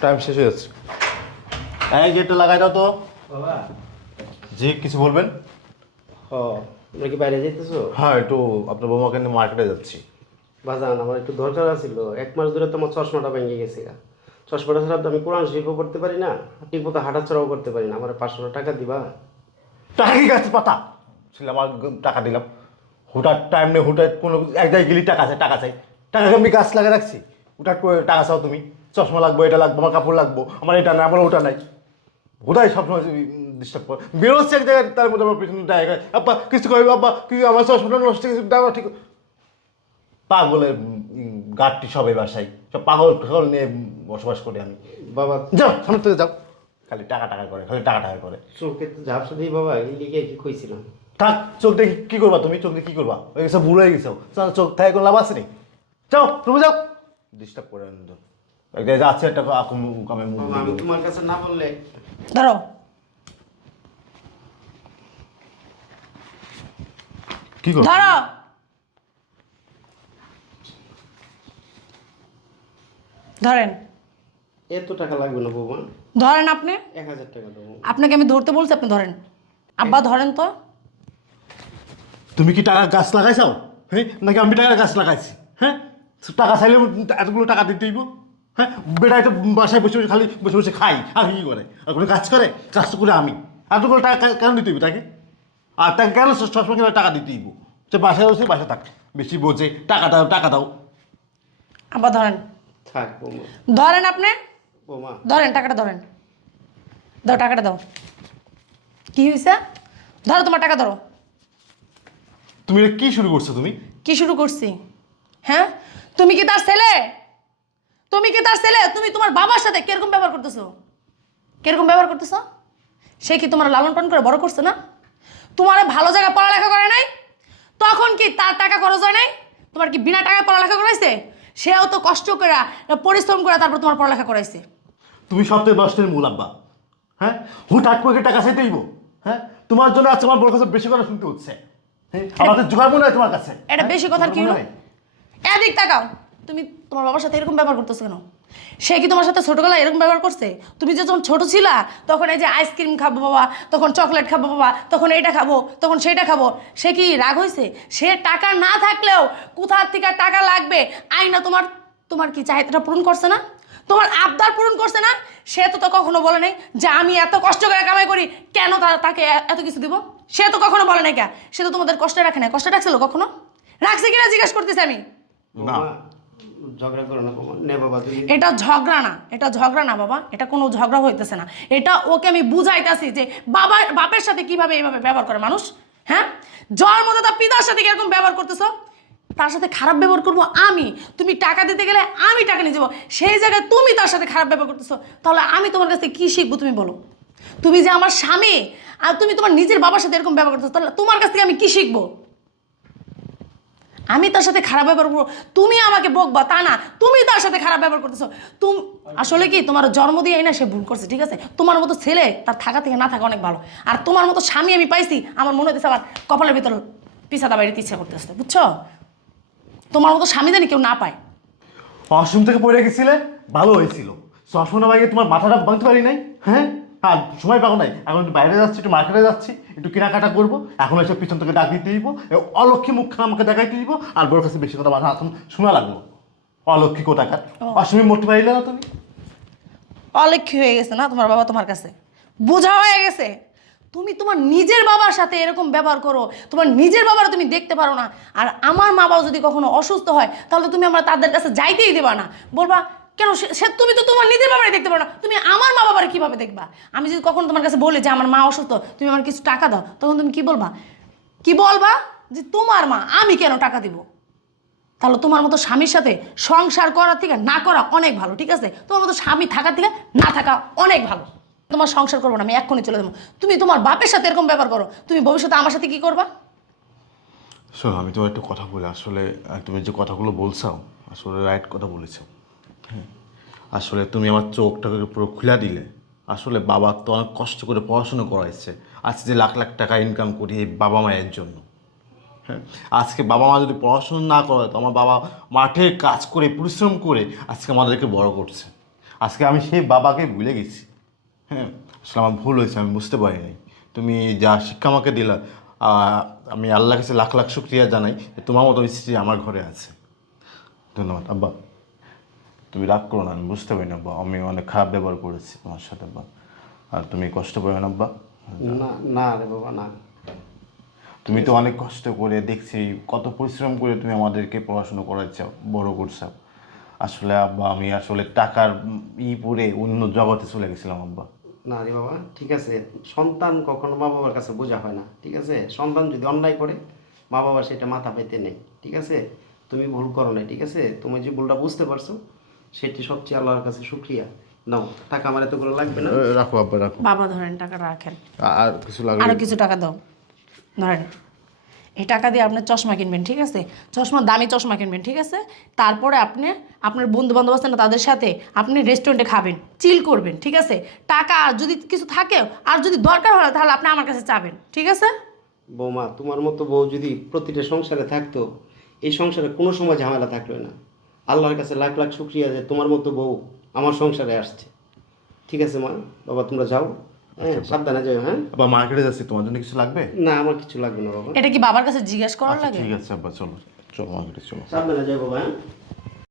Time শেষ হয়ে যাচ্ছে। এই গেটটা লাগাই দাও তো। বাবা। জি কিছু বলবেন? তোমরা কি বাইরে যেতেছো হ্যাঁ একটু আপনার বৌমাকে নিয়ে মার্কেটে যাচ্ছি। বাজান আমার একটু দরকার আছিল এক মাস ধরে তোমার চশমাটা ভেঙে গেছে গা। চশমাটা ছাড়া তো আমি কোরআন শিল্প করতে পারি না ঠিক মতো হাঁটাচড়াও করতে পারি না। আমার পাঁচশো টাকা দিবা? টাকা কি গাছ পাতা? ছিল আমার গ- টাকা দিলাম। হুটার টাইম নেই হুটার কোনো এক জায়গায় গেলি টাকা চাই টাকা চাই। টাকা আমি গাছ লাগিয়ে রাখছি? হুটার টাকা চাও তুমি? চশমা লাগবো এটা লাগবো আমার কাপড় লাগবো আমার এটা নাই আমার ওটা নাই। হুটাই সবসময় ডিস্টার্ব করে। বেরোচ্ছে এক জায়গায় তার মধ্যে আমার পিছনে জায়গায় আব্বা কিছু করবে আব্বা কি আমার চশমাটা নষ্ট কিছু দাও ঠিক পাগলের গাঠটি সবাই বাসায়। সব পাগল পাগল নিয়ে বসবাস করি আমি। বাবা যাও সামনে থেকে যাও। খালি টাকা টাকা করে খালি টাকা টাকা করে। চোখে তো ঝাপসা দিই বাবা এই লিগে কি কইছিলাম? থাক চোখ দেখে কি করবা তুমি? চোখ দেখে কি করবা? ওই সব বুড়ো হয়ে গেছো। চোখ থাকে কোনো লাভ আছে নি? যাও তুমি যাও। ডিস্টার্ব করে একদম জায়গায় যাচ্ছে একটা আকুম- কামে মুখ আমি তোমার কাছে না বললে? ধরো কি ধরো ধরেন। এত টাকা লাগবে না বৌমা? ধরেন আপনি। এক হাজার টাকা দেবো। আপনাকে আমি ধরতে বলছি আপনি ধরেন। আব্বা ধরেন তো। তুমি কি টাকা গাছ লাগাইছাও? হ্যাঁ? নাকি আমি টাকার গাছ লাগাইছি? হ্যাঁ? টাকা চাইলে এতগুলো টাকা দিতে দিব হ্যাঁ বেটাই তো বাসায় বসে বসে খালি বসে বসে খাই। আর কি করে? আর কোনো কাজ করে? কাজ তো করে আমি। এতগুলো টাকা কেন দিতে হইবে তাকে? আর তাকে কেন সবসময় কেন টাকা দিতে দিব সে বাসায় বসে বাসায় থাক। বেশি বোঝে। টাকা দাও টাকা দাও। আবার ধরেন। থাক বৌমা। ধরেন আপনি? বৌমা। ধরেন টাকাটা ধরেন। দাও টাকাটা দাও। কি হয়েছে ধরো তোমার টাকা ধরো। তুমি এটা কি শুরু করছ তুমি? কি শুরু করছি? হ্যাঁ? তুমি কি তার ছেলে? তুমি কি তার ছেলে? তুমি তোমার বাবার সাথে কীরকম ব্যবহার করতেছো? কীরকম ব্যবহার করতেছো? সে কি তোমার লালন পালন করে বড় করছে না? তোমার ভালো জায়গায় পড়ালেখা করে নাই? তখন কি তার টাকা খরচ হয় নাই? তোমার কি বিনা টাকায় পড়ালেখা করাইছে? সেও তো কষ্ট করে পরিশ্রম করে তারপর তোমার পড়ালেখা করাইছে। তুমি সপ্তাহে দশটার মূল আব্বা হ্যাঁ? হুটহাট করে টাকা চাইতে হইব হ্যাঁ? তোমার জন্য আজকে আমার বড় কাছে বেশি কথা শুনতে হচ্ছে হ্যাঁ? আমাদের জোগাড় মনে হয় তোমার কাছে এটা বেশি কথার কি হলো? হয়? এদিক তাকাও। তুমি তোমার বাবার সাথে এরকম ব্যবহার করতেছো কেন? সে কি তোমার সাথে ছোটবেলায় এরকম ব্যবহার করছে? তুমি যে যখন ছোট ছিলা, তখন এই যে আইসক্রিম খাব বাবা, তখন চকলেট খাব বাবা, তখন এইটা খাব, তখন সেইটা খাব, সে কি রাগ হয়েছে সে টাকা না থাকলেও কোথার থেকে টাকা লাগবে? আইনা তোমার তোমার কি চাহিদাটা পূরণ করছে না? তোমার আবদার পূরণ করছে না? সে তো তো কখনো বলে নাই যে আমি এত কষ্ট করে কামাই করি, কেন তাকে এত কিছু দিব? সে তো কখনো বলে নাই কে? সে তো তোমাদের কষ্টে রাখে না কষ্ট রাখছিল কখনো? রাখছে কিনা জিজ্ঞেস করতেছি আমি। না। এটা ঝগড়া না, এটা ঝগড়া না বাবা, এটা কোনো ঝগড়া হইতেছে না। এটা ওকে আমি বুঝাইতেছি যে বাবা, বাপের সাথে কীভাবে এইভাবে ব্যবহার করে মানুষ হ্যাঁ? জন্ম তার পিতার সাথে কীরকম ব্যবহার করতেছো? তার সাথে খারাপ ব্যবহার করব আমি? তুমি টাকা দিতে গেলে আমি টাকা নিয়ে যাব। সেই জায়গায় তুমি তার সাথে খারাপ ব্যবহার করতেছো। তাহলে আমি তোমার কাছ কী শিখব তুমি বলো? তুমি যে আমার স্বামী, আর তুমি তোমার নিজের বাবার সাথে এরকম ব্যবহার করতেছো, তাহলে তোমার কাছ থেকে আমি কী শিখব? আমি তার সাথে খারাপ ব্যবহার করব। তুমি আমাকে বকবা, তা না। তুমি তার সাথে খারাপ ব্যবহার করতেছো। তুম আসলে কি, তোমার জন্ম দিয়ে না সে ভুল করছে, ঠিক আছে? তোমার মতো ছেলে তার থাকা থেকে না থাকা অনেক ভালো। আর তোমার মতো স্বামী আমি পাইছি, আমার মনে হতেছে আবার কপালের ভিতর পিছাদা বাড়িতে ইচ্ছা করতেছে, বুঝছ? তোমার মতো স্বামী জানি কেউ না পায়। ওয়াশরুম থেকে পড়ে গেছিলে, ভালো হয়েছিল। চশমা বাইরে তোমার মাথাটা ভাঙতে পারি নাই হ্যাঁ? আর সময় পাবো নাই। এখন একটু বাইরে যাচ্ছি একটু মার্কেটে যাচ্ছি একটু কেনাকাটা করব। এখন এসে পিছন থেকে ডাক দিতে দিব অলক্ষী মুখখানা আমাকে দেখাইতে দিব আর বড় কাছে বেশি কথা মাথা এখন শোনা লাগল অলক্ষী কোথাকার? অসময় মরতে পারিলে না তুমি? অলক্ষী হয়ে গেছে না তোমার বাবা তোমার কাছে? বোঝা হয়ে গেছে? তুমি তোমার নিজের বাবার সাথে এরকম ব্যবহার করো তোমার নিজের বাবারা তুমি দেখতে পারো না। আর আমার মা বাবা যদি কখনো অসুস্থ হয় তাহলে তুমি আমরা তাদের কাছে যাইতেই দেবা না। বলবা কেন? সে- তুমি তো তোমার নিজের বাবারে দেখতে পারো না। তুমি আমার মা বাবার কীভাবে দেখবা? আমি যদি কখনো তোমার কাছে বলি যে আমার মা অসুস্থ, তুমি আমার কিছু টাকা দাও, তখন তুমি কি বলবা? কি বলবা? যে তোমার মা, আমি কেন টাকা দিব? তাহলে তোমার মতো স্বামীর সাথে সংসার করার থেকে না করা অনেক ভালো, ঠিক আছে? তোমার মতো স্বামী থাকার থেকে না থাকা অনেক ভালো। তোমার সংসার করব না, আমি এক্ষুনি চলে যাব। তুমি তোমার বাপের সাথে এরকম ব্যবহার করো, তুমি ভবিষ্যতে আমার সাথে কি করবা? শোনো, আমি তোমার একটু কথা বলি। আসলে তুমি যে কথাগুলো বলছাও, আসলে রাইট কথা বলেছ। আসলে তুমি আমার চোখটাকে পুরো খুলে দিলে। আসলে বাবা তো অনেক কষ্ট করে পড়াশুনো করাইছে। আজকে যে লাখ লাখ টাকা ইনকাম করি এই বাবা মায়ের জন্য। হ্যাঁ আজকে বাবা মা যদি পড়াশোনা না করে, তো আমার বাবা মাঠে কাজ করে, পরিশ্রম করে আজকে আমাদেরকে বড় করছে। আজকে আমি সেই বাবাকে ভুলে গেছি। হ্যাঁ আসলে আমার ভুল হয়েছে, আমি বুঝতে পারিনি। তুমি যা শিক্ষা আমাকে দিলা আমি আল্লাহ কাছে লাখ লাখ শুক্রিয়া জানাই তোমার মতো স্ত্রী আমার ঘরে আছে। ধন্যবাদ, আব্বা। তুমি রাগ করো না আমি বুঝতে পারি না আমি অনেক খারাপ ব্যবহার করেছি তোমার সাথে আব্বা। আর তুমি কষ্ট পাবে না আব্বা? না না রে বাবা না। তুমি তো অনেক কষ্ট করে দেখছি কত পরিশ্রম করে তুমি আমাদেরকে পড়াশোনা করাচ্ছো বড় করছ। আসলে আব্বা আমি আসলে টাকার ই পরে অন্য জগতে চলে গেছিলাম আব্বা। না রে বাবা ঠিক আছে। সন্তান কখনো মা বাবার কাছে বোঝা হয় না ঠিক আছে? সন্তান যদি অন্যায় করে মা বাবা সেটা মাথা পেতে নেই ঠিক আছে? তুমি ভুল করো নাই ঠিক আছে? তুমি যে ভুলটা বুঝতে পারছ সেটি সবচেয়ে আল্লাহর কাছে শুক্রিয়া। নাও টাকা আমার এতগুলো লাগবে না? রাখো আব্বা রাখো। বাবা ধরেন টাকাটা রাখেন। আর কিছু লাগবে? আরও কিছু টাকা দাও। ধরেন এই টাকা দিয়ে আপনি চশমা কিনবেন ঠিক আছে? চশমা দামি চশমা কিনবেন ঠিক আছে? তারপরে আপনি আপনার বন্ধু বান্ধব আছেন না তাদের সাথে আপনি রেস্টুরেন্টে খাবেন চিল করবেন ঠিক আছে? টাকা আর যদি কিছু থাকে আর যদি দরকার হয় তাহলে আপনি আমার কাছে চাবেন ঠিক আছে? বৌমা তোমার মতো বউ যদি প্রতিটা সংসারে থাকতো এই সংসারে কোনো সময় ঝামেলা থাকল না। আল্লাহর কাছে লাখ লাখ শুক্রিয়া যে তোমার মতো বউ আমার সংসারে আসছে। ঠিক আছে মা বাবা তোমরা যাও। হ্যাঁ সাবধানে যাও হ্যাঁ। বাবা মার্কেটে যাচ্ছি তোমার জন্য কিছু লাগবে? না আমার কিছু লাগবে না বাবা। এটা কি বাবার কাছে জিজ্ঞেস করার আচ্ছা, লাগে? ঠিক আছে আব্বা চলো। চলো মার্কেটে চলো। সাবধানে যাও বাবা হ্যাঁ।